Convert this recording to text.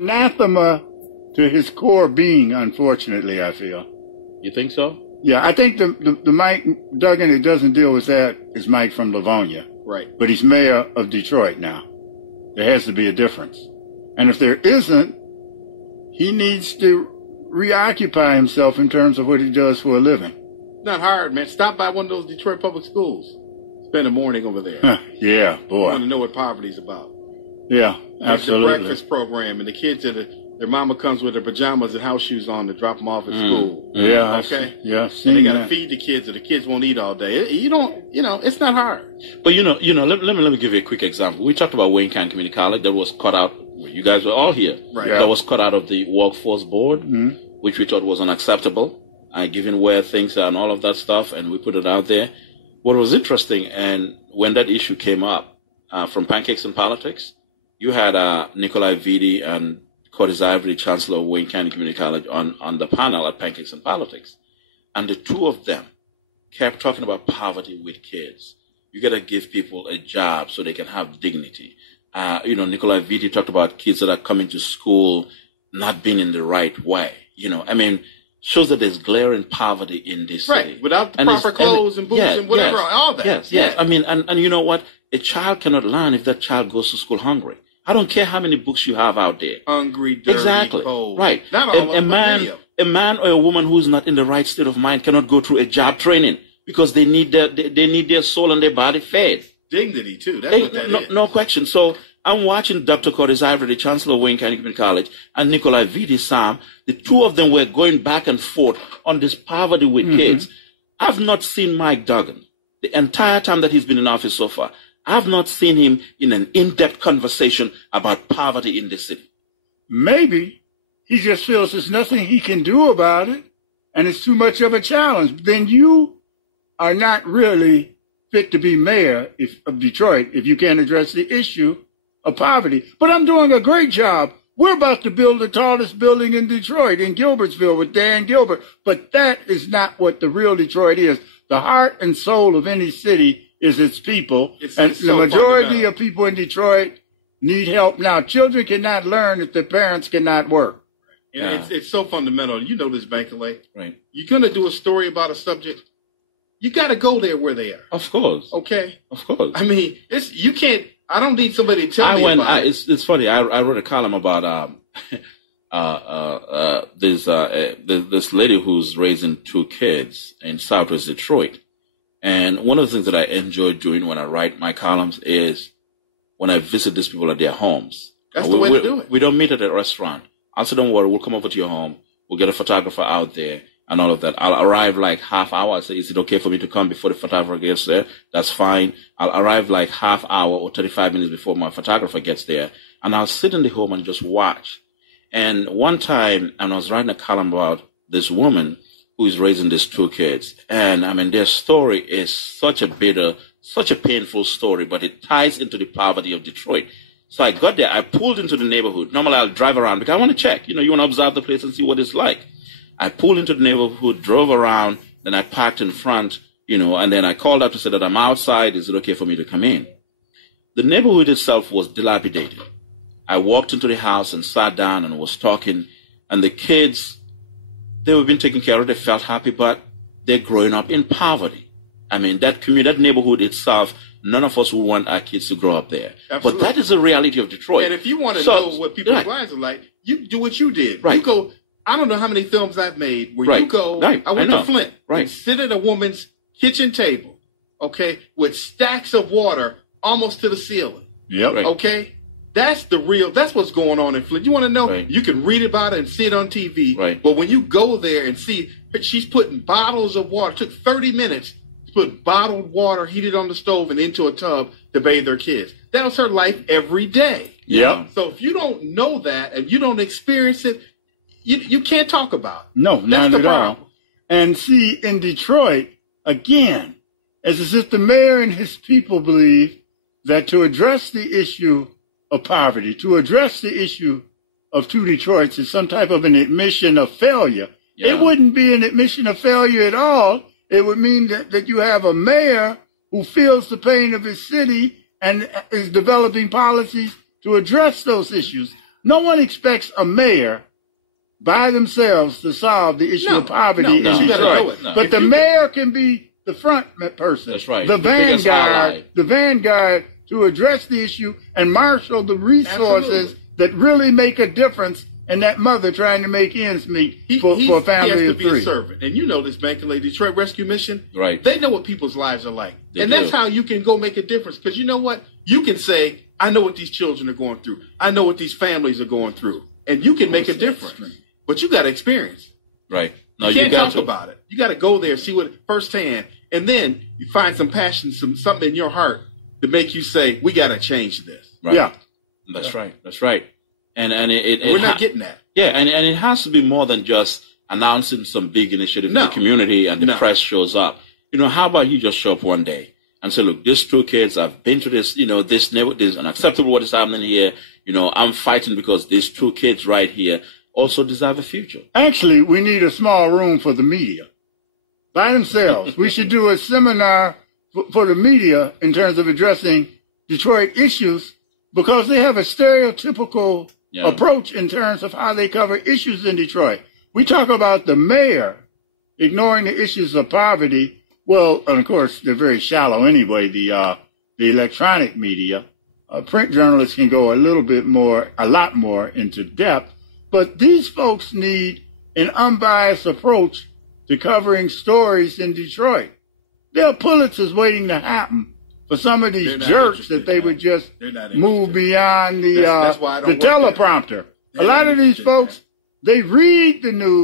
anathema to his core being, unfortunately, I feel. You think so? Yeah, I think the Mike Duggan that doesn't deal with that is Mike from Livonia. Right. But he's mayor of Detroit now. There has to be a difference. And if there isn't, he needs to reoccupy himself in terms of what he does for a living. Not hard, man. Stop by one of those Detroit public schools. Spend a morning over there. Yeah, boy. I want to know what poverty's about. Yeah, absolutely. The breakfast program and the kids their mama comes with their pajamas and house shoes on to drop them off at school. Yeah. Okay. Yeah. And they got to feed the kids, or the kids won't eat all day. It's not hard. But let me give you a quick example. We talked about Wayne County Community College that was cut out. You guys were all here. Right. Yeah. That was cut out of the workforce board, which we thought was unacceptable, given where things are and all of that stuff, and we put it out there. What was interesting, and when that issue came up from Pancakes and Politics, you had Nikolai Vitti and Curtis Ivory, Chancellor of Wayne County Community College, on the panel at Pancakes and Politics. And the two of them kept talking about poverty with kids. You got to give people a job so they can have dignity. Nikolai Vitti talked about kids that are coming to school not being in the right way. Shows that there's glaring poverty in this city. Right, without the proper clothes and boots and whatever, all that. Yes. And you know what? A child cannot learn if that child goes to school hungry. I don't care how many books you have out there. Hungry, dirty, cold. Right. Not all a man or a woman who is not in the right state of mind cannot go through a job training because they need their soul and their body fed. Dignity too. That's what that is. No question. So I'm watching Dr. Curtis Ivory, the Chancellor of Wayne County Community College, and Nikolai Vitti, Sam. The two of them were going back and forth on this poverty with kids. I've not seen Mike Duggan the entire time that he's been in office so far. I've not seen him in an in-depth conversation about poverty in this city. Maybe he just feels there's nothing he can do about it, and it's too much of a challenge. Then you are not really fit to be mayor of Detroit if you can't address the issue of poverty. But I'm doing a great job. We're about to build the tallest building in Detroit, in Gilbertsville, with Dan Gilbert. But that is not what the real Detroit is. The heart and soul of any city is its people. It's the so majority of people in Detroit need help now. Children cannot learn if their parents cannot work. And it's so fundamental. You know this, Bankerley. Right. You're going to do a story about a subject, you got to go there where they are. Of course. Okay? Of course. I mean, you can't, I don't need somebody to tell me about it. It's funny. I wrote a column about this lady who's raising two kids in Southwest Detroit. And one of the things that I enjoy doing when I write my columns is when I visit these people at their homes. That's the way to do it. We don't meet at a restaurant. I'll say, don't worry, we'll come over to your home. We'll get a photographer out there and all of that. I'll arrive like half hour. I say, is it okay for me to come before the photographer gets there? That's fine. I'll arrive like half hour or 35 minutes before my photographer gets there. And I'll sit in the home and just watch. And one time, I was writing a column about this woman who is raising these two kids. And I mean, their story is such a bitter, such a painful story, but it ties into the poverty of Detroit. So I got there, I pulled into the neighborhood. Normally I'll drive around because I want to check, you want to observe the place and see what it's like. I pulled into the neighborhood, drove around, then I parked in front, and then I called out to say that I'm outside. Is it okay for me to come in? The neighborhood itself was dilapidated. I walked into the house and sat down and was talking, and the kids, they were being taken care of. They felt happy, but they're growing up in poverty. I mean, that community, that neighborhood itself, none of us would want our kids to grow up there. Absolutely. But that is the reality of Detroit. And if you want to know what people's lives are like, you do what you did. Right. You go, I don't know how many films I've made where you go, I went to Flint and sit at a woman's kitchen table, okay, with stacks of water almost to the ceiling. Yep. Right. Okay? That's what's going on in Flint. You want to know? Right. You can read about it and see it on TV. Right. But when you go there and see, she's putting bottles of water. It took 30 minutes to put bottled water heated on the stove and into a tub to bathe their kids. That was her life every day. Yep. So if you don't know that and you don't experience it, you can't talk about it. No, That's not the at problem. all. And see, in Detroit, again, it's as if the mayor and his people believe that to address the issue of poverty, to address the issue of two Detroits is some type of an admission of failure. Yeah. It wouldn't be an admission of failure at all. It would mean that you have a mayor who feels the pain of his city and is developing policies to address those issues. No one expects a mayor by themselves to solve the issue of poverty in Detroit. But the mayor can be the front person. That's right. The vanguard to address the issue and marshal the resources that really make a difference in that mother trying to make ends meet for a family of three. He has to be a servant. And you know this, Bankley, Detroit Rescue Mission. Right. They know what people's lives are like. That's how you can go make a difference. Because you know what? You can say, I know what these children are going through. I know what these families are going through. And you can make a difference. But you got to experience. Right. No, you can't talk about it. You got to go there, see what firsthand. And then you find some passion, something in your heart to make you say, we got to change this. Right. Yeah. That's right. That's right. And we're not getting that. Yeah, and it has to be more than just announcing some big initiative in the community and the press shows up. You know, how about you just show up one day and say, look, these two kids, I've been to this, you know, this is unacceptable what is happening here. You know, I'm fighting because these two kids right here also deserve a future. Actually, we need a small room for the media by themselves. We should do a seminar for the media in terms of addressing Detroit issues because they have a stereotypical approach in terms of how they cover issues in Detroit. We talk about the mayor ignoring the issues of poverty. Well, and of course, they're very shallow anyway, the electronic media. Print journalists can go a lot more into depth. But these folks need an unbiased approach to covering stories in Detroit. There are Pulitzers waiting to happen for some of these jerks that they would just move beyond the teleprompter. A lot of these folks, they read the news.